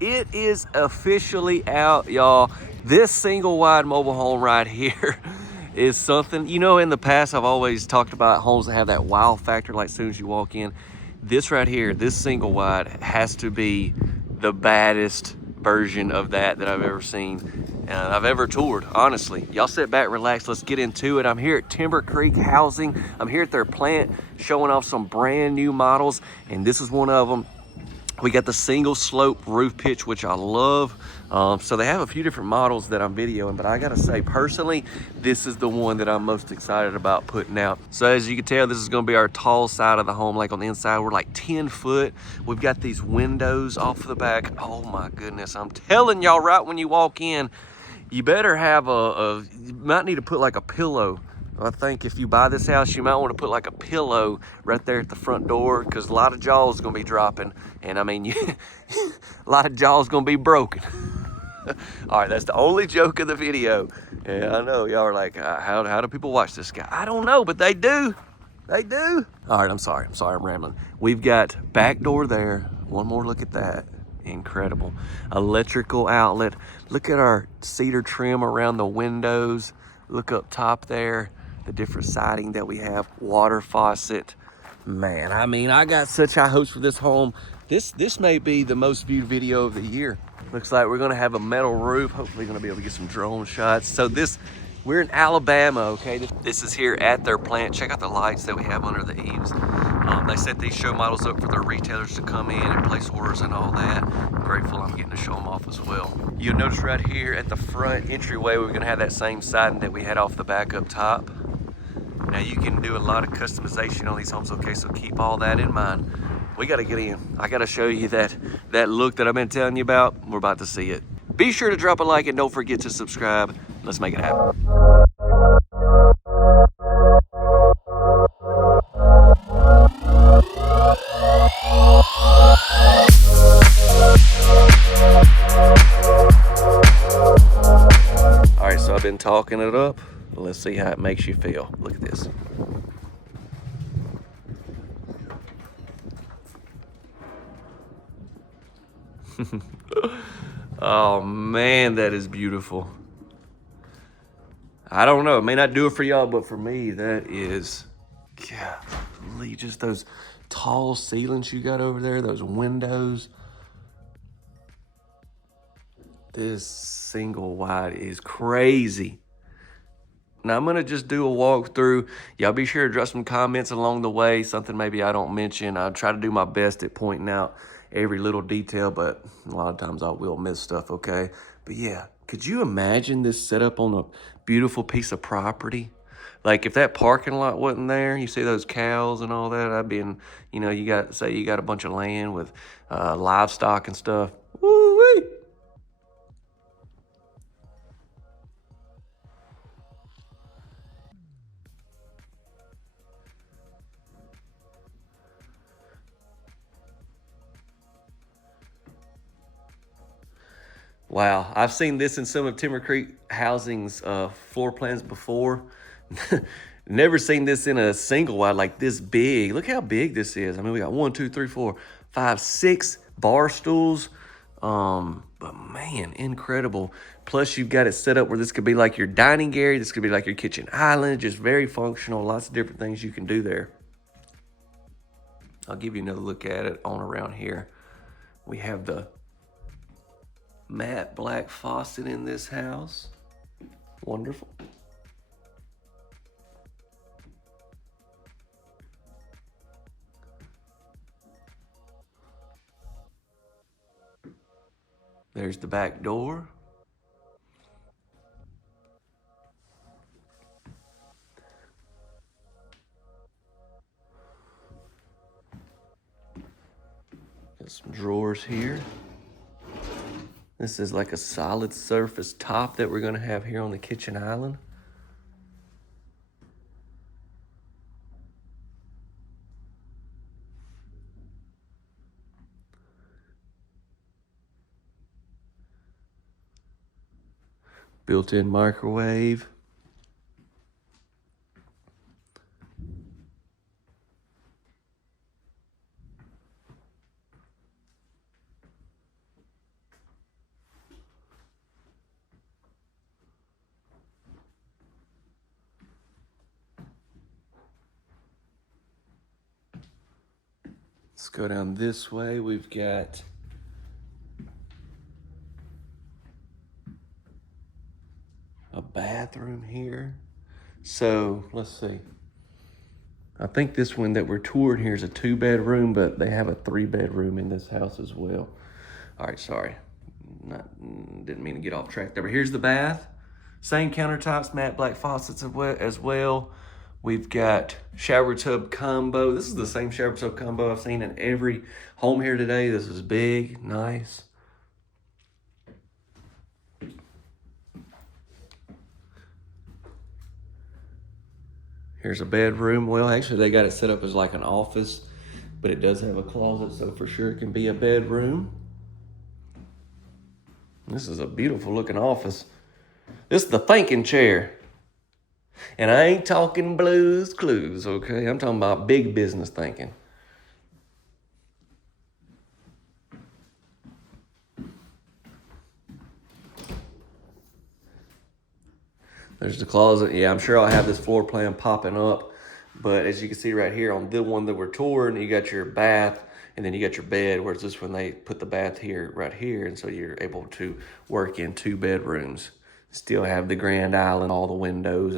It is officially out, y'all. This single wide mobile home right here is something, you know, in the past I've always talked about homes that have that wow factor, like as soon as you walk in. This right here, this single wide has to be the baddest version of that I've ever seen. I've ever toured, honestly. Y'all sit back, relax, let's get into it. I'm here at Timber Creek Housing. I'm here at their plant showing off some brand new models, and this is one of them. We got the single slope roof pitch, which I love. So they have a few different models that I'm videoing, but I gotta say, personally, this is the one that I'm most excited about putting out. So as you can tell, this is gonna be our tall side of the home. Like on the inside, we're like 10 foot. We've got these windows off the back. Oh my goodness, I'm telling y'all, right when you walk in, you better have you might need to put like a pillow. I think if you buy this house, you might want to put like a pillow right there at the front door, because a lot of jaws is going to be dropping. And I mean, a lot of jaws going to be broken. All right, that's the only joke of the video. Yeah, I know y'all are like, how do people watch this guy? I don't know, but they do. They do. All right, I'm sorry, I'm rambling. We've got back door there. One more look at that. Incredible. Electrical outlet. Look at our cedar trim around the windows. Look up top there, the different siding that we have. Water faucet. Man, I mean, I got such high hopes for this home. This may be the most viewed video of the year. Looks like we're gonna have a metal roof. Hopefully gonna be able to get some drone shots. So we're in Alabama, okay? This is here at their plant. Check out the lights that we have under the eaves. They set these show models up for their retailers to come in and place orders and all that. I'm grateful I'm getting to show them off as well. You'll notice right here at the front entryway, we're gonna have that same siding that we had off the back up top. Now you can do a lot of customization on these homes, okay? So keep all that in mind. We gotta get in. I gotta show you that look that I've been telling you about. We're about to see it. Be sure to drop a like and don't forget to subscribe. Let's make it happen. All right, so I've been talking it up. Let's see how it makes you feel. Look at this. Oh man, that is beautiful. I don't know, it may not do it for y'all, but for me, that is, golly, just those tall ceilings you got over there, those windows. This single wide is crazy. Now I'm gonna just do a walkthrough. Y'all be sure to drop some comments along the way, something maybe I don't mention. I try to do my best at pointing out every little detail, but a lot of times I will miss stuff, okay? But yeah, could you imagine this setup on a beautiful piece of property? Like if that parking lot wasn't there, you see those cows and all that, I'd be in, you know, you got a bunch of land with livestock and stuff. Woo-wee. Wow, I've seen this in some of Timber Creek Housing's floor plans before. Never seen this in a single wide like this big. Look how big this is. I mean, we got 1, 2, 3, 4, 5, 6 bar stools. But man, incredible. Plus you've got it set up where this could be like your dining area. This could be like your kitchen island. Just very functional. Lots of different things you can do there. I'll give you another look at it on around here. We have the matte black faucet in this house. Wonderful. There's the back door. Got some drawers here. This is like a solid surface top that we're gonna have here on the kitchen island. Built-in microwave. Let's go down this way. We've got a bathroom here. So let's see. I think this one that we're touring here is a 2-bedroom, but they have a 3-bedroom in this house as well. All right, sorry. Didn't mean to get off track there, but here's the bath. Same countertops, matte black faucets as well. We've got shower tub combo. This is the same shower tub combo I've seen in every home here today. This is big, nice. Here's a bedroom. Well, actually they got it set up as like an office, but it does have a closet, so for sure it can be a bedroom. This is a beautiful looking office. This is the thinking chair. And I ain't talking Blues Clues, okay? I'm talking about big business thinking. There's the closet. Yeah, I'm sure I'll have this floor plan popping up. But as you can see right here on the one that we're touring, you got your bath and then you got your bed, whereas this one they put the bath here, right here, and so you're able to work in 2 bedrooms. Still have the grand island, all the windows.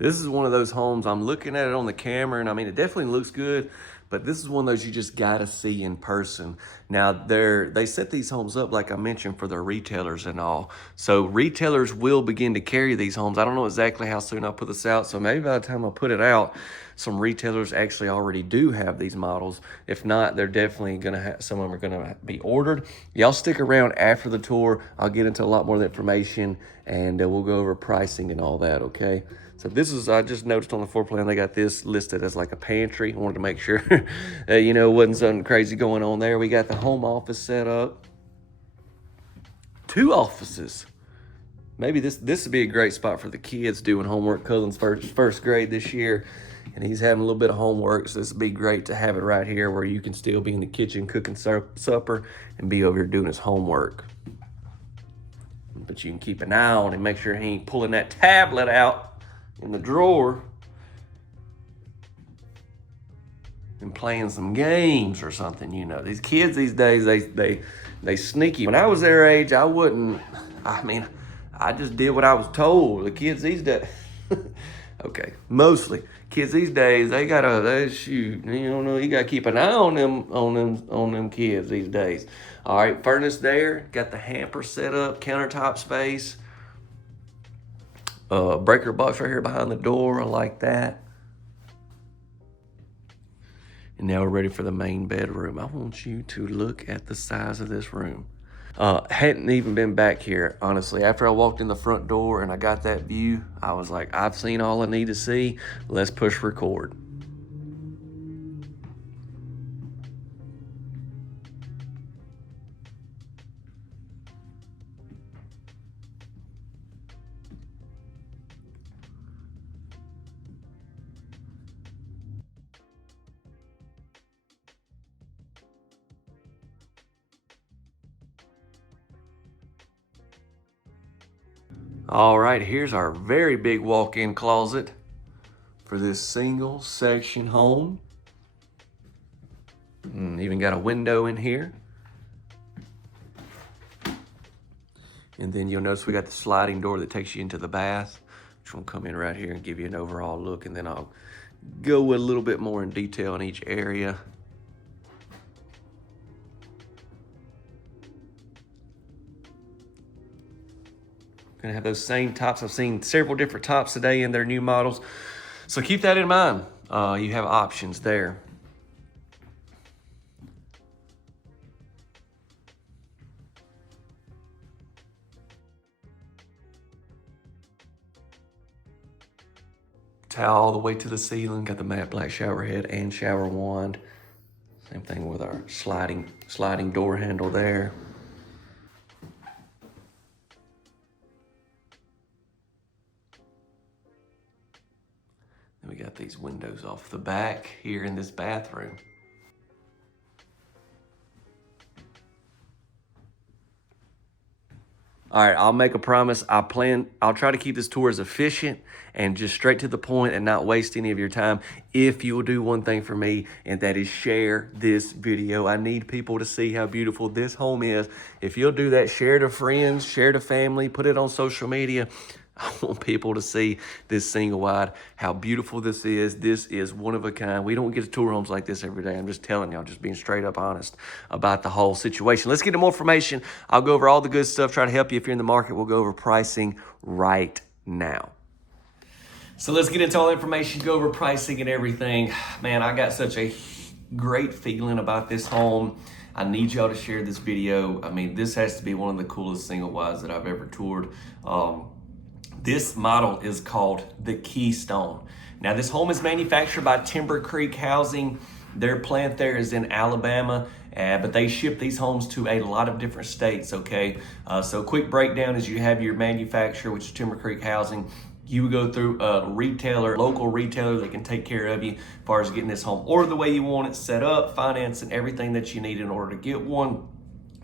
This is one of those homes, I'm looking at it on the camera, and I mean, it definitely looks good, but this is one of those you just gotta see in person. Now, they set these homes up, like I mentioned, for their retailers and all. So retailers will begin to carry these homes. I don't know exactly how soon I'll put this out, so maybe by the time I put it out, some retailers actually already do have these models. If not, they're definitely gonna have, some of them are gonna be ordered. Y'all stick around after the tour. I'll get into a lot more of the information, and we'll go over pricing and all that, okay? So this is, I just noticed on the floor plan, they got this listed as like a pantry. I wanted to make sure, you know, wasn't something crazy going on there. We got the home office set up. 2 offices. Maybe this would be a great spot for the kids doing homework. Cousin's first grade this year, and he's having a little bit of homework, so this would be great to have it right here where you can still be in the kitchen cooking supper and be over here doing his homework. But you can keep an eye on him, make sure he ain't pulling that tablet out in the drawer and playing some games or something. You know, these kids these days, they sneaky. When I was their age, I wouldn't, I mean, I just did what I was told. The kids these days, okay, mostly kids these days, they shoot, you don't know, you gotta keep an eye on them kids these days. All right, furnace there, got the hamper set up, countertop space. Breaker box right here behind the door. I like that. And now we're ready for the main bedroom. I want you to look at the size of this room. Hadn't even been back here, honestly. After I walked in the front door and I got that view, I was like, I've seen all I need to see. Let's push record. All right, here's our very big walk-in closet for this single section home. Even got a window in here. And then you'll notice we got the sliding door that takes you into the bath, which will come in right here and give you an overall look. And then I'll go a little bit more in detail in each area. Gonna have those same tops. I've seen several different tops today in their new models. So keep that in mind. You have options there. Towel all the way to the ceiling. Got the matte black shower head and shower wand. Same thing with our sliding door handle there. Then we got these windows off the back here in this bathroom. All right, I'll make a promise. I'll try to keep this tour as efficient and just straight to the point and not waste any of your time. If you will do one thing for me, and that is share this video. I need people to see how beautiful this home is. If you'll do that, share to friends, share to family, put it on social media. I want people to see this single wide, how beautiful this is. This is one of a kind. We don't get to tour homes like this every day. I'm just telling y'all, just being straight up honest about the whole situation. Let's get into more information. I'll go over all the good stuff, try to help you if you're in the market. We'll go over pricing right now. So let's get into all the information, go over pricing and everything. Man, I got such a great feeling about this home. I need y'all to share this video. I mean, this has to be one of the coolest single wides that I've ever toured. This model is called the Keystone. Now, this home is manufactured by Timber Creek Housing. Their plant there is in Alabama, but they ship these homes to a lot of different states, okay? So quick breakdown is you have your manufacturer, which is Timber Creek Housing. You would go through a retailer, local retailer that can take care of you as far as getting this home ordered the way you want it, set up, finance, and everything that you need in order to get one.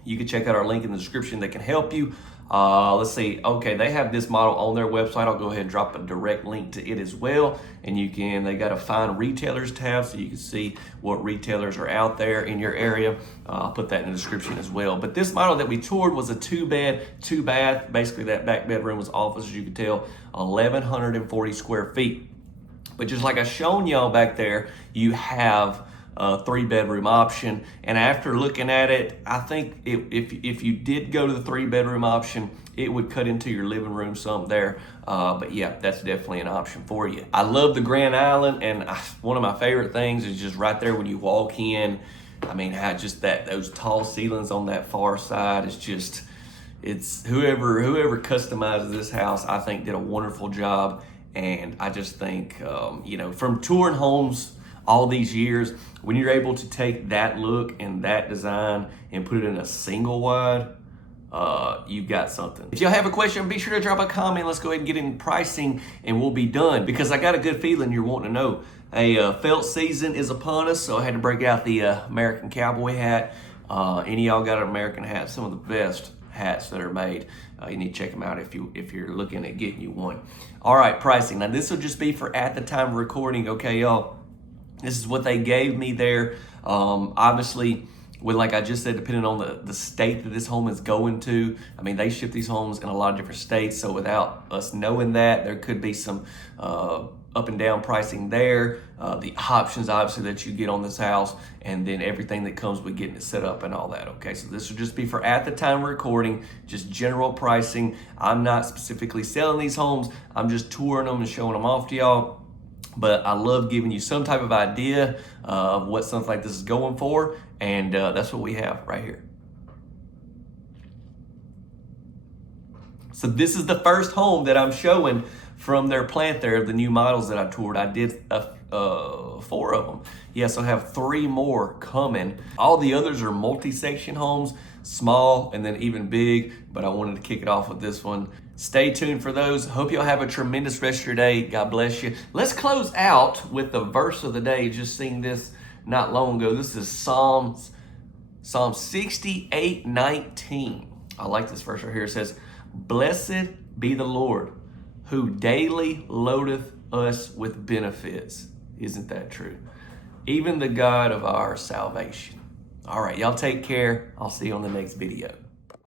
You can check out our link in the description that can help you. Let's see. Okay, they have this model on their website. I'll go ahead and drop a direct link to it as well. And they got a find retailers tab so you can see what retailers are out there in your area. I'll put that in the description as well. But this model that we toured was a 2-bed, 2-bath. Basically, that back bedroom was office, as you can tell, 1,140 square feet. But just like I shown y'all back there, you have a 3-bedroom option. And after looking at it, I think if you did go to the 3-bedroom option, it would cut into your living room some there. But yeah, that's definitely an option for you. I love the Grand Island, and one of my favorite things is just right there when you walk in. I mean, how just those tall ceilings on that far side is just, it's whoever customizes this house, I think did a wonderful job. And I just think, you know, from touring homes all these years, when you're able to take that look and that design and put it in a single wide, you've got something. If y'all have a question, be sure to drop a comment. Let's go ahead and get in pricing and we'll be done, because I got a good feeling you're wanting to know. Felt season is upon us, so I had to break out the American Cowboy hat. Any of y'all got an American hat? Some of the best hats that are made. You need to check them out if you're looking at getting you one. All right, pricing. Now this will just be for at the time of recording, okay, y'all? This is what they gave me there. Obviously, with, like I just said, depending on the state that this home is going to. I mean, they ship these homes in a lot of different states, so without us knowing that, there could be some up and down pricing there. The options, obviously, that you get on this house, and then everything that comes with getting it set up and all that, okay? So this will just be for at the time of recording, just general pricing. I'm not specifically selling these homes. I'm just touring them and showing them off to y'all. But I love giving you some type of idea of what something like this is going for, and that's what we have right here. So this is the first home that I'm showing from their plant there, the new models that I toured. I did 4 of them. Yes, I have 3 more coming. All the others are multi-section homes, small and then even big, but I wanted to kick it off with this one. Stay tuned for those. Hope y'all have a tremendous rest of your day. God bless you. Let's close out with the verse of the day. Just seen this not long ago. This is Psalm 68:19. I like this verse right here. It says, "Blessed be the Lord, who daily loadeth us with benefits." Isn't that true? Even the God of our salvation. All right, y'all take care. I'll see you on the next video.